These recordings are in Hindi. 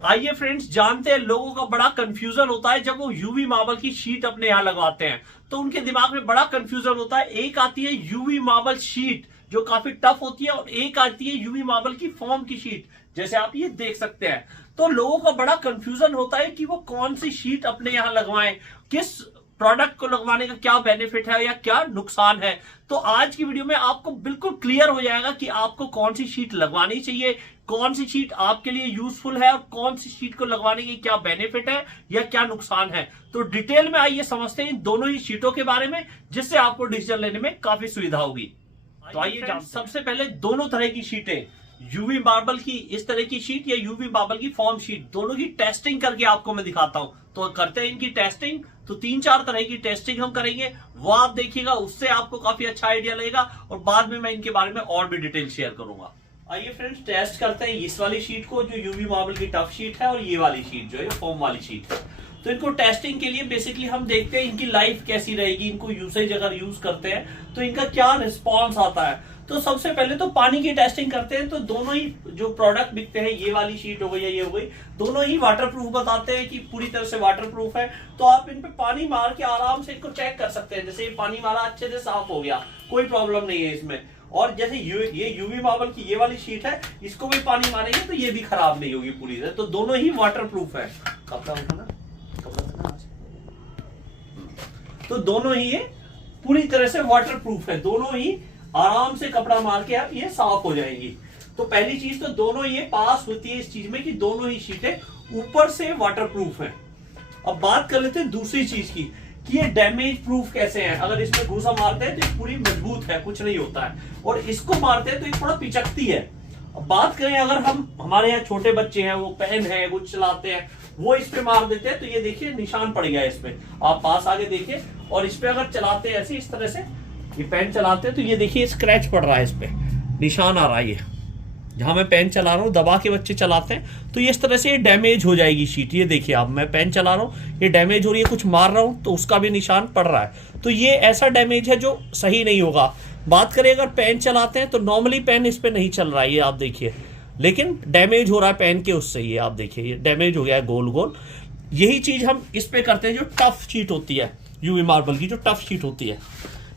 आइए फ्रेंड्स, जानते हैं लोगों का बड़ा कंफ्यूजन होता है जब वो यूवी मार्बल की शीट अपने यहाँ लगवाते हैं तो उनके दिमाग में बड़ा कंफ्यूजन होता है। एक आती है यूवी मार्बल शीट जो काफी टफ होती है और एक आती है यूवी मार्बल की फोम की शीट, जैसे आप ये देख सकते हैं। तो लोगों का बड़ा कंफ्यूजन होता है कि वो कौन सी शीट अपने यहाँ लगवाएं, किस प्रोडक्ट को लगवाने का क्या बेनिफिट है या क्या नुकसान है। तो आज की वीडियो में आपको बिल्कुल क्लियर हो जाएगा कि आपको कौन सी शीट लगवानी चाहिए, कौन सी शीट आपके लिए यूजफुल है और कौन सी शीट को लगवाने की क्या बेनिफिट है या क्या नुकसान है। तो डिटेल में आइए समझते हैं इन दोनों ही शीटों के बारे में, जिससे आपको डिसीजन लेने में काफी सुविधा होगी। तो आइए सबसे पहले दोनों तरह की शीटें, यूवी मार्बल की इस तरह की शीट या यूवी मार्बल की फॉर्म शीट, दोनों की टेस्टिंग करके आपको मैं दिखाता हूं। तो करते हैं इनकी टेस्टिंग। तो 3-4 तरह की टेस्टिंग हम करेंगे, वो आप देखिएगा, उससे आपको काफी अच्छा आइडिया लगेगा और बाद में मैं इनके बारे में और भी डिटेल शेयर करूंगा। आइए फ्रेंड्स, टेस्ट करते हैं इस वाली शीट को जो यूवी मार्बल की टफ शीट है और ये वाली शीट जो है फोम वाली शीट है। तो इनको टेस्टिंग के लिए बेसिकली हम देखते हैं इनकी लाइफ कैसी रहेगी, इनको यूसेज अगर यूज करते हैं तो इनका क्या रिस्पॉन्स आता है। तो सबसे पहले तो पानी की टेस्टिंग करते हैं। तो दोनों ही जो प्रोडक्ट बिकते हैं, ये वाली शीट हो गई या ये हो गई, दोनों ही वाटरप्रूफ बताते हैं कि पूरी तरह से वाटरप्रूफ है। तो आप इन पे पानी मार के आराम से इनको चेक कर सकते हैं। जैसे ये पानी मारा, अच्छे से साफ हो गया, कोई प्रॉब्लम नहीं है इसमें। और जैसे ये यूवी मार्बल की ये वाली शीट है, इसको भी पानी मारेंगे तो ये भी खराब नहीं होगी पूरी तरह। तो दोनों ही वाटरप्रूफ है। कपड़ा उठाना, तो दोनों ही ये पूरी तरह से वाटरप्रूफ है, दोनों ही आराम से कपड़ा मार के आप ये साफ हो जाएंगी। तो पहली चीज तो दोनों ये पास होती है इस चीज में कि दोनों ही शीटें ऊपर से वाटरप्रूफ है। अब बात कर लेते हैं दूसरी चीज की कि ये डैमेज प्रूफ कैसे हैं। अगर इसमें घूसा मारते हैं तो ये पूरी मजबूत है, कुछ नहीं होता है, और इसको मारते हैं तो ये थोड़ा पिचकती है। अब बात करें अगर हमारे यहाँ छोटे बच्चे हैं, वो पेन है, कुछ चलाते हैं, वो इस पे मार देते हैं तो ये देखिए निशान पड़ गया है इस पे। आप पास आगे देखिए, और इस पे अगर चलाते हैं ऐसे इस तरह से ये पेन चलाते हैं तो ये देखिए स्क्रैच पड़ रहा है, इस पे निशान आ रहा है। ये जहां मैं पेन चला रहा हूँ, दबा के बच्चे चलाते हैं तो ये इस तरह से ये डैमेज हो जाएगी शीट। ये देखिए, अब मैं पेन चला रहा हूँ, ये डैमेज हो रही है, कुछ मार रहा हूँ तो उसका भी निशान पड़ रहा है। तो ये ऐसा डैमेज है जो सही नहीं होगा। बात करें अगर पेन चलाते हैं तो नॉर्मली पेन इस पे नहीं चल रहा है, ये आप देखिए, लेकिन डैमेज हो रहा है पेन के उससे। ये आप देखिए, ये डैमेज हो गया है गोल गोल। यही चीज हम इस पे करते हैं जो टफ शीट होती है, यूवी मार्बल की जो टफ शीट होती है।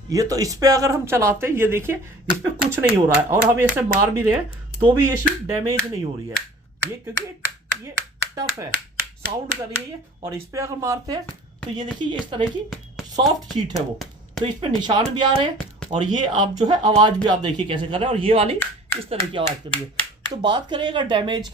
ये तो इस पे अगर हम चलाते हैं, ये देखिए इस पे कुछ नहीं हो रहा है, और हम ऐसे मार भी रहे हैं तो भी ये शीट डैमेज नहीं हो रही है, ये क्योंकि ये टफ है, साउंड कर रही है ये। और इस पे अगर मारते हैं तो ये देखिए, ये इस तरह की सॉफ्ट शीट है वो, तो इस पे निशान भी आ रहे हैं और ये आप जो है आवाज भी आप देखिए कैसे कर रहे हैं, और ये वाली इस तरह की आवाज कर रही है। तो बात करेगा डैमेज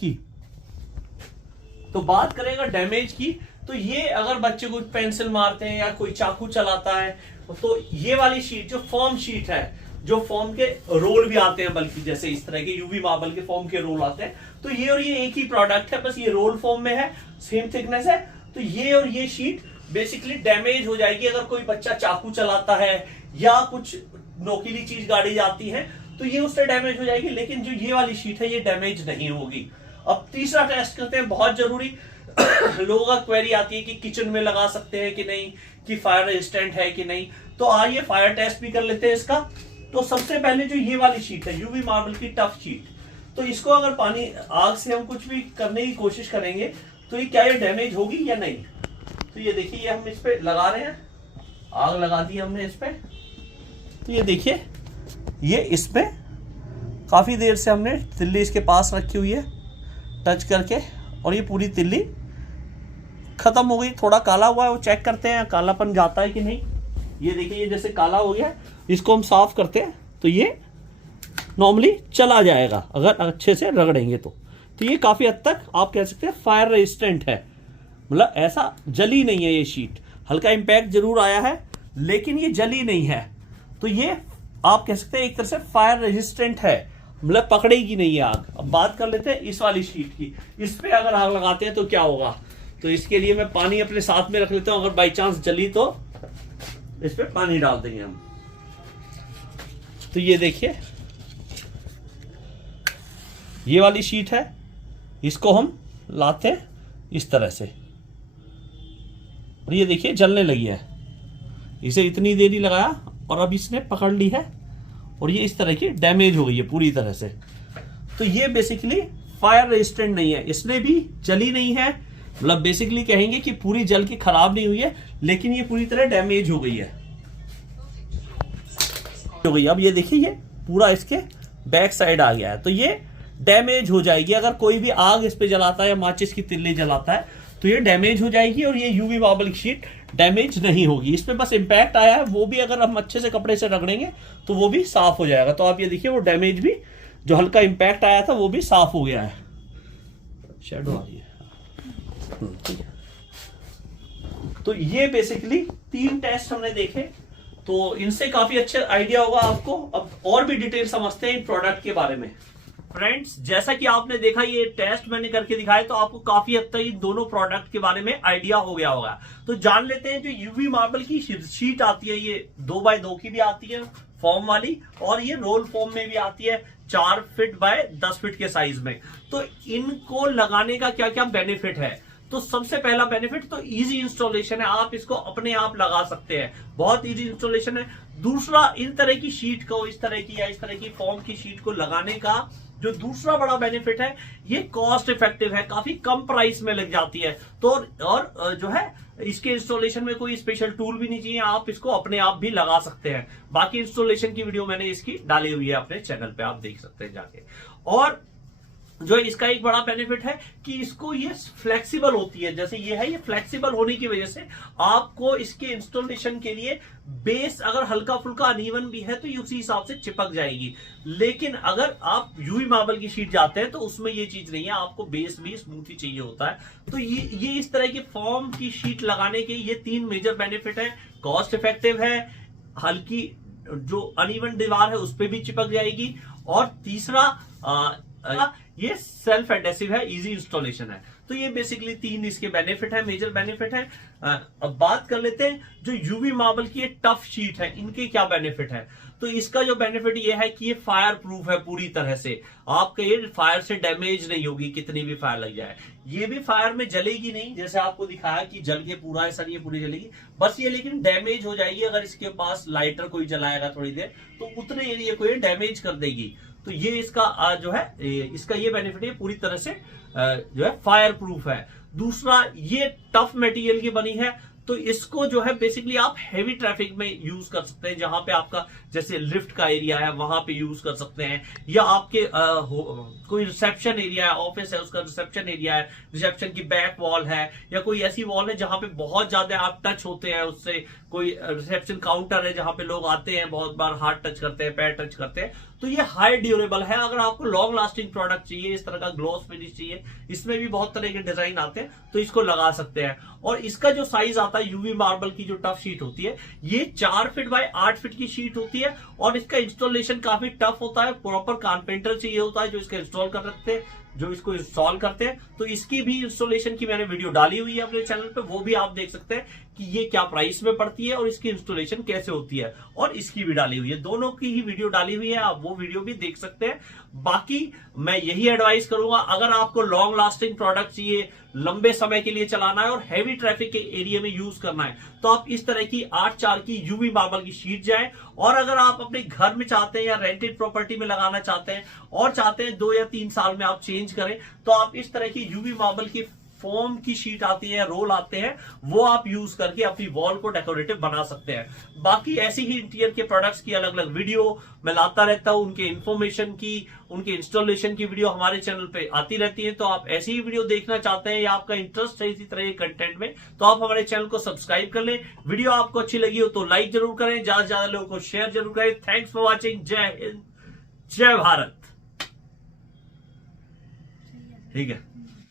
की, तो ये अगर बच्चे को पेंसिल मारते हैं या कोई चाकू चलाता है तो ये वाली शीट जो फॉर्म शीट है, जो फॉर्म के रोल भी आते हैं, बल्कि जैसे इस तरह के यूवी मार्बल के फॉर्म के रोल आते हैं, तो ये और ये एक ही प्रोडक्ट है, बस ये रोल फॉर्म में है, सेम थिकनेस है। तो ये और ये शीट बेसिकली डैमेज हो जाएगी अगर कोई बच्चा चाकू चलाता है या कुछ नोकीली चीज गाड़ी जाती है तो ये उससे डैमेज हो जाएगी। लेकिन जो ये वाली शीट है ये डैमेज नहीं होगी। अब तीसरा टेस्ट करते हैं, बहुत जरूरी। लोगों का क्वेरी आती है कि किचन में लगा सकते हैं कि नहीं, कि फायर रेजिस्टेंट है कि नहीं। तो आइए फायर टेस्ट भी कर लेते हैं इसका। तो सबसे पहले जो ये वाली शीट है, यूवी मार्बल की टफ शीट, तो इसको अगर पानी आग से हम कुछ भी करने की कोशिश करेंगे तो ये क्या ये डैमेज होगी या नहीं। तो ये देखिए, ये हम इस पे लगा रहे हैं, आग लगा दी हमने इस पे, तो ये देखिए, ये इस पे काफी देर से हमने तिल्ली इसके पास रखी हुई है टच करके, और ये पूरी तिल्ली खत्म हो गई। थोड़ा काला हुआ है, वो चेक करते हैं कालापन जाता है कि नहीं। ये देखिए, ये जैसे काला हो गया, इसको हम साफ करते हैं तो ये नॉर्मली चला जाएगा अगर अच्छे से रगड़ेंगे तो ये काफी हद तक आप कह सकते हैं फायर रेजिस्टेंट है, मतलब ऐसा जली नहीं है ये शीट। हल्का इंपैक्ट जरूर आया है लेकिन ये जली नहीं है, तो ये आप कह सकते हैं एक तरह से फायर रेजिस्टेंट है, मतलब पकड़ेगी नहीं है आग। अब बात कर लेते हैं इस वाली शीट की, इस पे अगर आग लगाते हैं तो क्या होगा। तो इसके लिए मैं पानी अपने साथ में रख लेता हूं, अगर बाई चांस जली तो इस पे पानी डाल देंगे हम। तो ये देखिए, ये वाली शीट है, इसको हम लाते हैं इस तरह से, और ये देखिए जलने लगी है। इसे इतनी देर ही लगाया और अब इसने पकड़ ली है और ये इस तरह की डैमेज हो गई है पूरी तरह से। तो ये बेसिकली फायर रेजिस्टेंट नहीं है, इसने भी जली नहीं है, मतलब बेसिकली कहेंगे कि पूरी जल की खराब नहीं हुई है, लेकिन ये पूरी तरह डैमेज हो गई है, हो गई। अब ये देखिए ये पूरा इसके बैक साइड आ गया है, तो ये डैमेज हो जाएगी। अगर कोई भी आग इस पे जलाता है या माचिस की तिल्ली जलाता है तो ये डैमेज हो जाएगी, और ये यूवी मार्बल की शीट डैमेज नहीं होगी। इस पे बस इंपैक्ट आया है, वो भी अगर हम अच्छे से कपड़े से रगड़ेंगे तो वो भी साफ हो जाएगा। तो आप ये देखिए वो डैमेज भी, जो हल्का इंपैक्ट आया था वो भी साफ हो गया है। शैडो आ रही है, ठीक है। तो ये बेसिकली 3 टेस्ट हमने देखे, तो इनसे काफी अच्छा आइडिया होगा आपको। अब और भी डिटेल समझते हैं इन प्रोडक्ट के बारे में। फ्रेंड्स, जैसा कि आपने देखा ये टेस्ट मैंने करके दिखाया, तो आपको काफी हद तक इन दोनों प्रोडक्ट के बारे में आइडिया हो गया होगा। तो जान लेते हैं, जो यूवी मार्बल की शीट आती है, ये 2x2 की भी आती है फॉर्म वाली, और ये रोल फॉर्म में भी आती है 4 फीट बाय 10 फीट के साइज में। तो इनको लगाने का क्या क्या बेनिफिट है? तो सबसे पहला बेनिफिट तो इजी इंस्टॉलेशन है, आप इसको अपने आप लगा सकते हैं, बहुत इजी इंस्टॉलेशन है। दूसरा, इन तरह की शीट को, इस तरह की या इस तरह की फॉर्म की शीट को लगाने का जो दूसरा बड़ा बेनिफिट है, ये कॉस्ट इफेक्टिव है, काफी कम प्राइस में लग जाती है। तो और जो है इसके इंस्टॉलेशन में कोई स्पेशल टूल भी नहीं चाहिए, आप इसको अपने आप भी लगा सकते हैं। बाकी इंस्टॉलेशन की वीडियो मैंने इसकी डाली हुई है अपने चैनल पे, आप देख सकते हैं जाके। और जो इसका एक बड़ा बेनिफिट है कि इसको ये फ्लेक्सिबल होती है, जैसे ये है, ये फ्लेक्सिबल होने की वजह से आपको इसके इंस्टॉलेशन के लिए बेस अगर हल्का फुल्का अनइवन भी है तो ये उसी हिसाब से चिपक जाएगी। लेकिन अगर आप यूवी मार्बल की शीट जाते हैं तो उसमें ये चीज नहीं है, आपको बेस भी स्मूथ ही चाहिए होता है। तो ये इस तरह की फॉर्म की शीट लगाने के ये 3 मेजर बेनिफिट है। कॉस्ट इफेक्टिव है, हल्की जो अनइवन दीवार है उस पर भी चिपक जाएगी, और तीसरा ये सेल्फ एडेसिव है, इजी इंस्टॉलेशन है। तो ये बेसिकली 3 इसके बेनिफिट है, मेजर बेनिफिट है। अब बात कर लेते हैं जो यूवी मार्बल की ये टफ शीट है, इनके क्या बेनिफिट है। तो इसका जो बेनिफिट ये है कि ये फायर प्रूफ है पूरी तरह से, आपका ये फायर से डैमेज नहीं होगी, कितनी भी फायर लग जाए। ये भी फायर में जलेगी नहीं, जैसे आपको दिखाया कि जल के पूरा है सर, ये पूरी जलेगी बस, ये लेकिन डैमेज हो जाएगी अगर इसके पास लाइटर कोई जलाएगा थोड़ी देर, तो उतने एरिया को ये डैमेज कर देगी। तो ये इसका जो है, इसका ये बेनिफिट है, पूरी तरह से जो है फायर प्रूफ है। दूसरा, ये टफ मटेरियल की बनी है, तो इसको जो है बेसिकली आप हैवी ट्रैफिक में यूज कर सकते हैं, जहां पे आपका जैसे लिफ्ट का एरिया है वहां पे यूज कर सकते हैं, या आपके कोई रिसेप्शन एरिया है, ऑफिस है उसका रिसेप्शन एरिया है, रिसेप्शन की बैक वॉल है, या कोई ऐसी वॉल है जहां पे बहुत ज्यादा आप टच होते हैं उससे, कोई रिसेप्शन काउंटर है जहां पे लोग आते हैं, बहुत बार हाथ टच करते हैं, पैर टच करते हैं, तो ये हाई ड्यूरेबल है। अगर आपको लॉन्ग लास्टिंग प्रोडक्ट चाहिए, इस तरह का ग्लॉस फिनिश चाहिए, इसमें भी बहुत तरह के डिजाइन आते हैं, तो इसको लगा सकते हैं। और इसका जो साइज आता है यूवी मार्बल की जो टफ शीट होती है, ये 4 फीट बाय 8 फीट की शीट होती है, और इसका इंस्टॉलेशन काफी टफ होता है, प्रॉपर कारपेंटर चाहिए होता है जो इसका इंस्टॉल कर रखते हैं, जो इसको इंस्टॉल करते हैं। तो इसकी भी इंस्टॉलेशन की मैंने वीडियो डाली हुई है अपने चैनल पे, वो भी आप देख सकते हैं कि ये क्या प्राइस में पड़ती है और इसकी इंस्टॉलेशन कैसे होती है, और इसकी भी डाली हुई है, दोनों की ही वीडियो डाली हुई है, आप वो वीडियो भी देख सकते हैं। बाकी मैं यही एडवाइस करूंगा, अगर आपको लॉन्ग लास्टिंग प्रोडक्ट चाहिए, लंबे समय के लिए चलाना है और हैवी ट्रैफिक के एरिया में यूज करना है, तो आप इस तरह की 8x4 की यूवी मार्बल की शीट जाएं। और अगर आप अपने घर में चाहते हैं या रेंटेड प्रॉपर्टी में लगाना चाहते हैं और चाहते हैं 2 या 3 साल में आप चेंज करें, तो आप इस तरह की यूवी मार्बल की फॉर्म की शीट आती है, रोल आते हैं, वो आप यूज करके अपनी वॉल को डेकोरेटिव बना सकते हैं। बाकी ऐसी ही इंटीरियर के प्रोडक्ट्स की अलग अलग वीडियो मैं लाता रहता हूं, उनके इंफॉर्मेशन की, उनके इंस्टॉलेशन की वीडियो हमारे चैनल पे आती रहती है। तो आप ऐसी ही वीडियो देखना चाहते हैं या आपका इंटरेस्ट है इसी तरह के कंटेंट में, तो आप हमारे चैनल को सब्सक्राइब कर लें। वीडियो आपको अच्छी लगी हो तो लाइक जरूर करें, ज्यादा से ज्यादा लोगों को शेयर जरूर करें। Thanks for watching. जय हिंद, जय भारत। ठीक है।